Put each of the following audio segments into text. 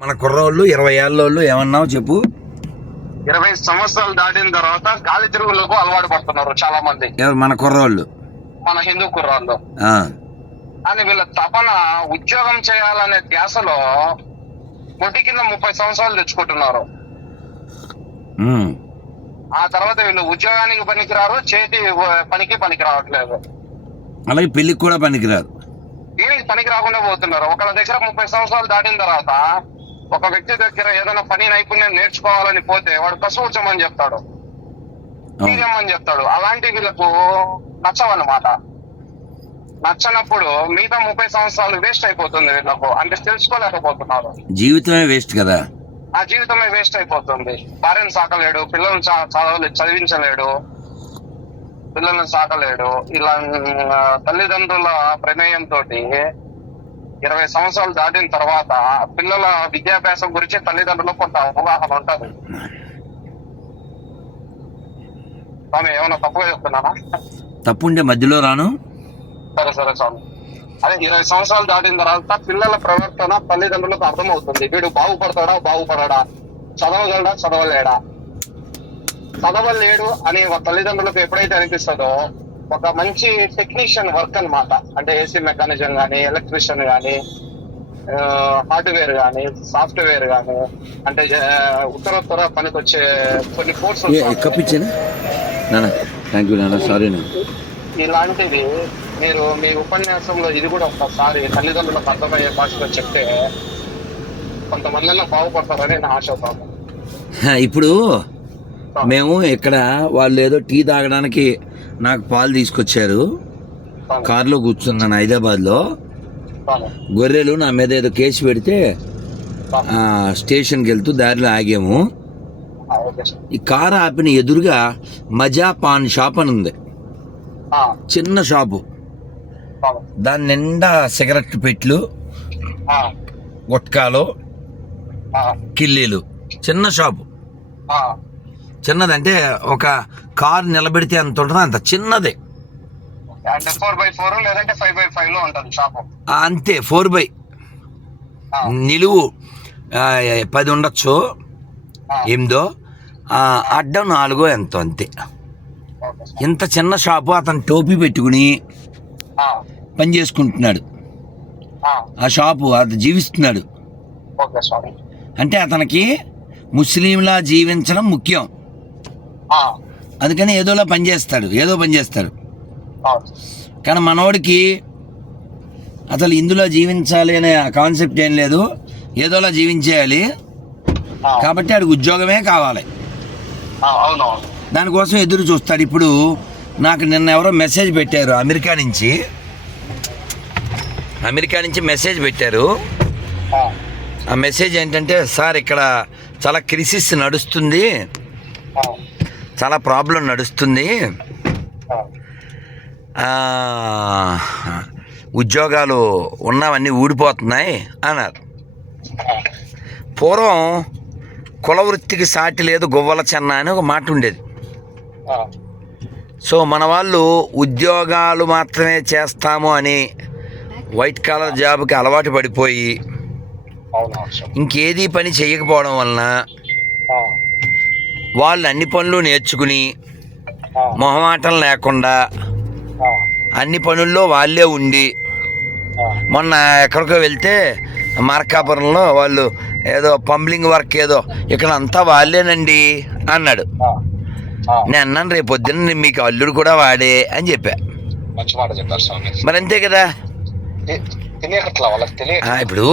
మన కుర్రోళ్ళు ఇరవై ఏళ్ళోళ్ళు ఏమన్నావు చెప్పు. ఇరవై సంవత్సరాలు దాటిన తర్వాత గాలి తిరుగులకు అలవాటు పడుతున్నారు చాలా మంది ఎవరు? మన కుర్రోళ్ళు. మన హిందూ కుర్రాళ్ళు. అని వీళ్ళ తపన ఉద్యోగం చేయాలనే ధ్యాసలో ముట్టి కింద ముప్పై సంవత్సరాలు తెచ్చుకుంటున్నారు. ఆ తర్వాత వీళ్ళు ఉద్యోగానికి పనికిరారు చేతి పనికి పనికి రావట్లేదు అలాగే పెళ్ళికి కూడా పనికిరాదు దీనికి పనికి రాకుండా పోతున్నారు. ఒకళ్ళ దగ్గర ముప్పై సంవత్సరాలు దాటిన తర్వాత ఒక వ్యక్తి దగ్గర ఏదైనా పని నైపుణ్యం నేర్చుకోవాలని పోతే వాడు కసువుచ్చమని చెప్తాడు. తీయమని చెప్తాడు? అలాంటి వీళ్ళకు నచ్చవన్నమాట. నచ్చనప్పుడు మిగతా ముప్పై సంవత్సరాలు వేస్ట్ అయిపోతుంది వీళ్ళకు. అంటే తెలుసుకోలేకపోతున్నారు. జీవితమే వేస్ట్ కదా? ఆ జీవితమే వేస్ట్ అయిపోతుంది. భార్యను సాకలేడు పిల్లల్ని చదవలే చదివించలేడు. పిల్లల్ని సాకలేడు. ఇలా తల్లిదండ్రుల ప్రమేయంతో ఇరవై సంవత్సరాలు దాటిన తర్వాత పిల్లల విద్యాభ్యాసం గురించి తల్లిదండ్రులకు కొంత అవగాహన ఉంటది. స్వామి ఏమైనా తప్పుగా చెప్తున్నానా తప్పుండే మధ్యలో రాను. సరే సరే స్వామి. అదే ఇరవై సంవత్సరాలు దాటిన తర్వాత పిల్లల ప్రవర్తన తల్లిదండ్రులకు అర్థమవుతుంది. వీడు బాగుపడతాడా బాగుపడడా? చదవగలడా చదవలేడా? చదవలేడు అని తల్లిదండ్రులకు ఎప్పుడైతే అనిపిస్తుందో ఒక మంచి టెక్నీషియన్ వర్క్ అన్నమాట. అంటే ఏసీ మెకానిజం గానీ ఎలక్ట్రీషియన్ గానీ హార్డ్వేర్ గానీ సాఫ్ట్వేర్ గానీ అంటే ఉత్తరోత్తర పనికొచ్చే కొన్ని కోర్సులు ఇలాంటివి మీరు మీ ఉపన్యాసంలో ఇది కూడా ఒక్కసారి తల్లిదండ్రులకు అర్థమయ్యే భాషలో చెప్తే కొంతమంది బాగుపడతారని నా ఆశపడతాను హ, ఇప్పుడు మేము ఇక్కడ వాళ్ళు ఏదో టీ తాగడానికి నాకు పాలు తీసుకొచ్చారు. కారులో కూర్చున్నాను హైదరాబాద్లో. గొర్రెలు నా మీద ఏదో కేసు పెడితే స్టేషన్కి వెళ్తూ దారిలో ఆగాము. ఈ కారు ఆపిన ఎదురుగా మజా పాన్ షాప్ అని ఉంది. చిన్న షాపు. దాని నిండా సిగరెట్ పెట్లు గుట్కాలు కిల్లీలు చిన్న షాపు. చిన్నదంటే ఒక కారు నిలబెడితే ఎంత ఉంటుందో? అంత చిన్నదే. అంటే ఫోర్ బై ఫోర్ లేదంటే ఫైవ్ బై ఫైవ్లో ఉంటుంది షాపు ఆ, అంతే ఫోర్ బై నిలువు. పది ఉండొచ్చు. ఎనిమిదో. అడ్డం నాలుగో ఎంతో అంతే. ఇంత చిన్న షాపు అతను టోపీ పెట్టుకుని పని చేసుకుంటున్నాడు. ఆ, షాపు అది జీవిస్తున్నాడు. అంటే అతనికి ముస్లింలా జీవించడం ముఖ్యం. అందుకని ఏదోలా పని చేస్తాడు ఏదో పని చేస్తాడు. ఆ, కానీ మనోడికి అసలు ఇందులో జీవించాలి అనే కాన్సెప్ట్ ఏం లేదు. ఏదోలా జీవించేయాలి. కాబట్టి ఆడికి ఉద్యోగమే కావాలి. దానికోసం ఎదురు చూస్తాడు. ఇప్పుడు నాకు నిన్న ఎవరో మెసేజ్ పెట్టారు అమెరికా నుంచి. అమెరికా నుంచి మెసేజ్ పెట్టారు. ఆ, మెసేజ్ ఏంటంటే సార్ ఇక్కడ చాలా క్రిసిస్ నడుస్తుంది. చాలా ప్రాబ్లం నడుస్తుంది. ఉద్యోగాలు ఉన్నవన్నీ ఊడిపోతున్నాయి అన్నారు. పూర్వం కుల వృత్తికి సాటి లేదు గువ్వల చెన్న అని ఒక మాట ఉండేది. సో మన వాళ్ళు ఉద్యోగాలు మాత్రమే చేస్తాము అని వైట్ కాలర్ జాబ్కి అలవాటు పడిపోయి. ఇంకేది పని చేయకపోవడం వలన వాళ్ళు అన్ని పనులు నేర్చుకుని మొహమాటం లేకుండా అన్ని పనుల్లో వాళ్ళే ఉండి మొన్న ఎక్కడికో వెళ్తే మార్కాపురంలో వాళ్ళు ఏదో పంబ్లింగ్ వర్క్ ఏదో ఇక్కడ అంతా వాళ్ళేనండి అన్నాడు. నేను అన్నాను రేపు పొద్దున్న మీకు అల్లుడు కూడా వాడే అని చెప్పా. మరి అంతే కదా? ఇప్పుడు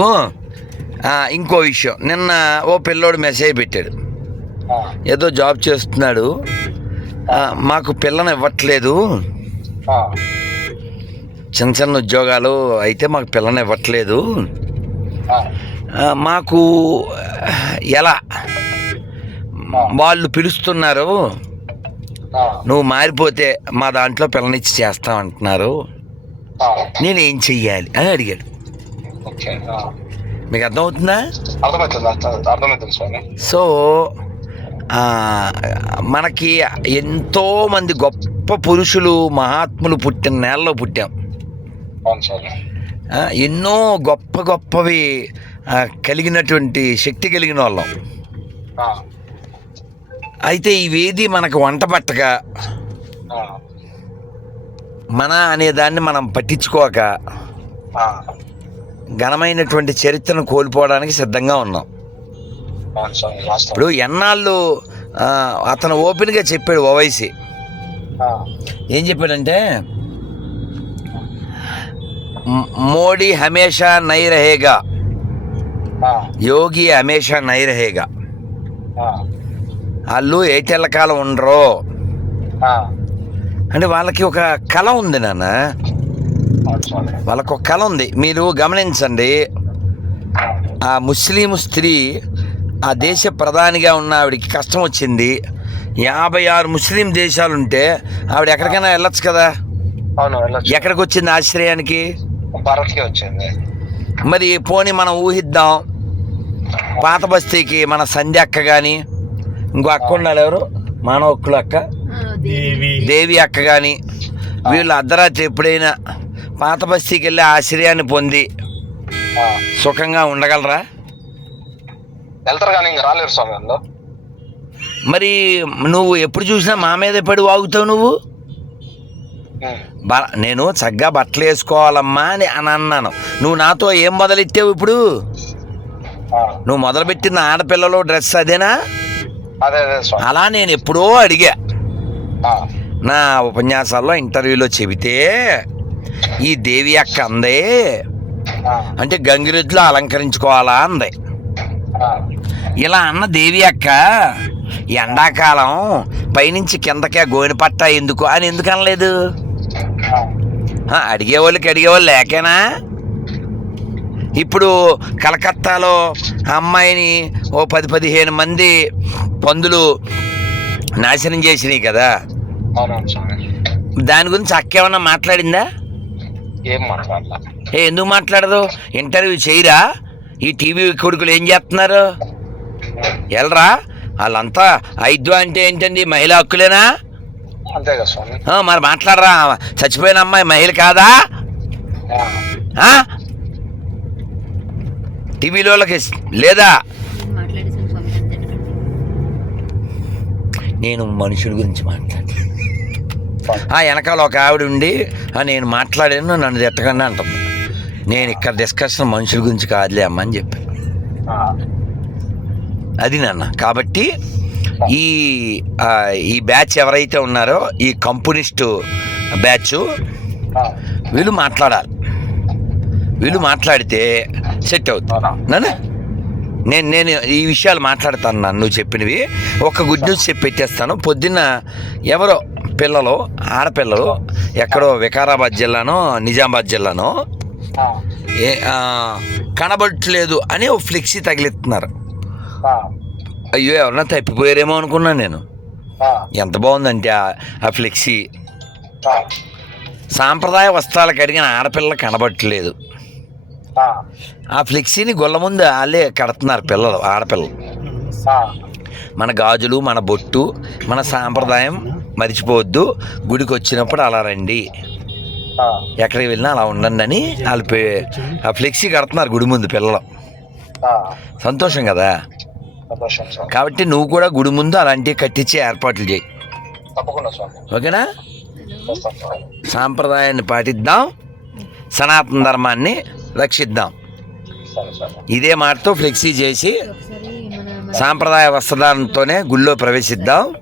ఇంకో విషయం. నిన్న ఓ పిల్లోడు మెసేజ్ పెట్టాడు. ఏదో జాబ్ చేస్తున్నాడు. మాకు పిల్లని ఇవ్వట్లేదు. చిన్న చిన్న ఉద్యోగాలు అయితే మాకు పిల్లని ఇవ్వట్లేదు. మాకు ఎలా? వాళ్ళు పిలుస్తున్నారు. నువ్వు మారిపోతే మా దాంట్లో పిల్లనిచ్చి చేస్తామంటున్నారు ఆ, నేనేం చెయ్యాలి అని అడిగాడు. మీకు అర్థమవుతుందా? సో మనకి ఎంతో మంది గొప్ప పురుషులు మహాత్ములు పుట్టిన నేలలో పుట్టాం. ఎన్నో గొప్ప గొప్పవి కలిగినటువంటి శక్తి కలిగిన వాళ్ళం. అయితే ఇవేది మనకు వంట పట్టగా మన అనే దాన్ని మనం పట్టించుకోక. ఘనమైనటువంటి చరిత్రను కోల్పోవడానికి సిద్ధంగా ఉన్నాం. ఇప్పుడు ఎన్నాళ్ళు అతను ఓపెన్గా చెప్పాడు ఓవైసీ. ఏం చెప్పాడంటే "మ్- మోడీ హమేషా నై రహేగా. ఆ, యోగి హమేషా నై రహేగా. ఆ, వాళ్ళు ఏటెళ్ళ కాలం ఉండరు. అంటే వాళ్ళకి ఒక కళ ఉంది నాన్న. వాళ్ళకు ఒక కళ ఉంది. మీరు గమనించండి. ఆ. ముస్లిం స్త్రీ ఆ దేశ ప్రధానిగా ఉన్న ఆవిడకి కష్టం వచ్చింది. యాభై ఆరు ముస్లిం దేశాలు ఉంటే ఆవిడ ఎక్కడికైనా వెళ్ళొచ్చు కదా? అవును ఎక్కడికి వచ్చింది ఆశ్రయానికి? భారత్కి వచ్చింది. మరి పోని మనం ఊహిద్దాం. పాత బస్తీకి మన సంధ్య అక్క కానీ ఇంకో అక్క ఉండాలి ఎవరు? మానవ హక్కుల అక్క. దేవి. అక్క కానీ వీళ్ళు అర్ధరాత్రి ఎప్పుడైనా పాత బస్తీకి వెళ్ళి ఆశ్రయాన్ని పొంది ఆ. సుఖంగా ఉండగలరా? వెళ్తారు కానీ ఇంకా రాలేరు స్వామి వాళ్ళు మరి నువ్వు ఎప్పుడు చూసినా మా మీదే పడి వాగుతావు నువ్వు? నేను చక్కగా బట్టలు వేసుకోవాలమ్మా అని అని అన్నాను. నువ్వు నాతో ఏం మొదలెట్టావు ఇప్పుడు. నువ్వు మొదలుపెట్టిన ఆడపిల్లలు డ్రెస్ అదేనా? అలా నేను ఎప్పుడో అడిగా. నా ఉపన్యాసాల్లో ఇంటర్వ్యూలో చెబితే ఈ దేవి అక్క అందే. అంటే గంగిరెద్దులు అలంకరించుకోవాలా అంది. ఇలా అన్న దేవి అక్క ఎండాకాలం పైనుంచి కిందకే గోని పట్ట ఎందుకు అని ఎందుకు అనలేదు? అడిగేవాళ్ళకి అడిగేవాళ్ళు లేకేనా? ఇప్పుడు కలకత్తాలో అమ్మాయిని ఓ పది పదిహేను మంది పందులు నాశనం చేసినాయి కదా. దాని గురించి అక్క ఏమన్నా మాట్లాడిందా? ఎందుకు మాట్లాడదు? ఇంటర్వ్యూ చేయరా? ఈ టీవీ కొడుకులు ఏం చేస్తున్నారు? వెళ్ళరా వాళ్ళంతా ఐద్వ అంటే ఏంటండి? మహిళా హక్కులేనా? అంతే కదా స్వామి. మరి మాట్లాడరా. చచ్చిపోయిన అమ్మాయి మహిళ కాదా? టీవీలోకి లేదా? నేను మనుషుల గురించి మాట్లాడాను వెనకాల ఒక ఆవిడ ఉండి "ఆ, నేను మాట్లాడాను నన్ను తిట్టకండి అంటుంది. నేను ఇక్కడ డిస్కషన్ మనుషుల గురించి కాదులే అమ్మ అని చెప్పాను. ఆ, అది నాన్న. కాబట్టి ఈ ఈ బ్యాచ్ ఎవరైతే ఉన్నారో ఈ కంపెనిస్టు బ్యాచ్. వీళ్ళు మాట్లాడాలి. వీళ్ళు మాట్లాడితే సెట్ అవుతుంది? నాన్న నేను నేను ఈ విషయాలు మాట్లాడతాను నాన్న నువ్వు చెప్పినవి. ఒక గుడ్ న్యూస్ చెప్పి పెట్టేస్తాను. పొద్దున్న ఎవరో పిల్లలు ఆడపిల్లలు ఎక్కడో వికారాబాద్ జిల్లానో నిజామాబాద్ జిల్లానో కనబడట్లేదు అని ఓ ఫ్లెక్సీ తగిలిస్తున్నారు. అయ్యో ఎవరన్నా తప్పిపోయారేమో అనుకున్నాను నేను. ఎంత బాగుందంటే ఆ- ఫ్లెక్సీ. సాంప్రదాయ వస్త్రాలు కడిగిన ఆడపిల్ల కనబడట్లేదు ఆ, ఫ్లెక్సీని గొల్ల ముందు వాళ్ళే కడుతున్నారు పిల్లలు ఆడపిల్లలు. మన గాజులు మన బొట్టు మన సాంప్రదాయం మర్చిపోవద్దు. గుడికి వచ్చినప్పుడు అలా రండి. ఎక్కడికి వెళ్ళినా అలా ఉండండి అని వాళ్ళు ఆ ఫ్లెక్సీ కడుతున్నారు గుడి ముందు పిల్లలు. సంతోషం కదా? కాబట్టి నువ్వు కూడా గుడి ముందు అలాంటివి కట్టించే ఏర్పాట్లు చేయి. ఓకేనా? సాంప్రదాయాన్ని పాటిద్దాం సనాతన ధర్మాన్ని రక్షిద్దాం. ఇదే మాటతో ఫ్లెక్సీ చేసి సాంప్రదాయ వస్త్రధారణతోనే గుళ్ళో ప్రవేశిద్దాం.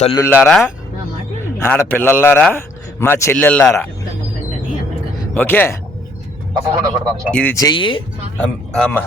తల్లుల్లారా ఆడపిల్లల్లారా మా చెల్లెల్లారా. ఓకే? ఇది చెయ్యి. అమ్- అమ్మ.